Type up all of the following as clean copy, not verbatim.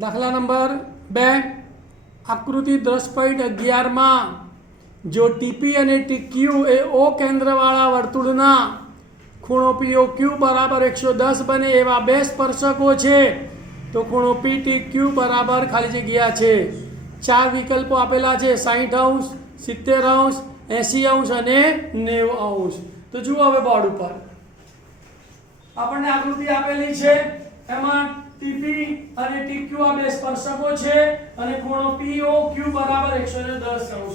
દાખલા નંબર 2 આકૃતિ 10.11 માં જો ટીપી અને ટીક્યુ એ ઓ કેન્દ્રવાળા વર્તુળના ખૂણો POQ બરાબર 110 બને એવા બે સ્પર્શકો છે તો ખૂણો PTQ બરાબર ખાલી જગ્યા છે 4 વિકલ્પો આપેલા છે 60° 70° 80° અને 90°। તો જુઓ હવે બોર્ડ ઉપર આપણને આકૃતિ આપેલી છે એમાં ટીપી અને ટીક્યુ આ બે સ્પર્શકો છે અને ખૂણો POQ બરાબર 110°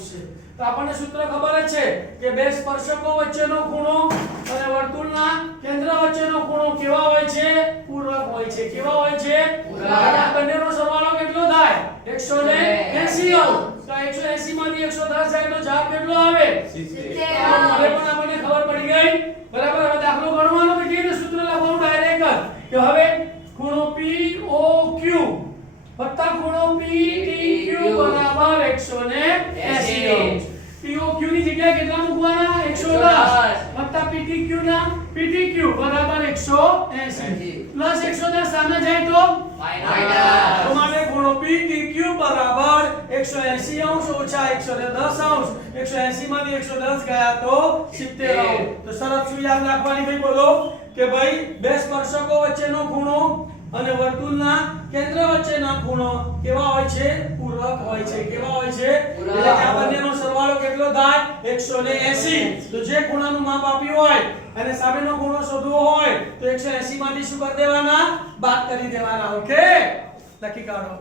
છે। તો આપણને સૂત્ર ખબર જ છે કે બે સ્પર્શકો વચ્ચેનો ખૂણો અને વર્તુળના કેન્દ્ર વચ્ચેનો ખૂણો કેવા હોય છે? પૂરક હોય છે। કેવા હોય છે? પૂરક। આ બંનેનો સરવાળો કેટલો થાય? 180°। તો 180 માંથી 110 જાય તો જવાબ કેટલો આવે? 70। હવે પણ આપણને ખબર પડી ગઈ બરાબર। હવે દાખલો ગણવાનો તો કેવી રીતે સૂત્ર લખવાનું ડાયરેક્ટ કે હવે ખૂણો POQ વત્તા ખૂણો PTQ બરાબર 180°। POQ ની જગ્યાએ કેટલા મૂકવાના? 110 વત્તા PTQ ના PTQ બરાબર 180 પ્લસ 110 સામે જાય તો માઈનસ। તો માટે ખૂણો PTQ બરાબર 180° ઓછા 110°। 180 માંથી 110 ગયા તો 70°। તો શરત શું યાદ રાખવાની ભાઈ બોલો કે ભાઈ બે સ્પર્શકો વચ્ચેનો ખૂણો અને વર્તુળના કેન્દ્ર વચ્ચેનો ખૂણો કેવા હોય છે? પૂરક હોય છે। કેવા હોય છે? એટલે કે આ બંનેનો સરવાળો કેટલો થાય? 180। તો જે ખૂણાનું માપ આપ્યું હોય અને સામેનો ખૂણો શોધવો હોય તો 180 માંથી શું કરી દેવાના? બાદ કરી દેવાના। ઓકે, લખી કાઢો।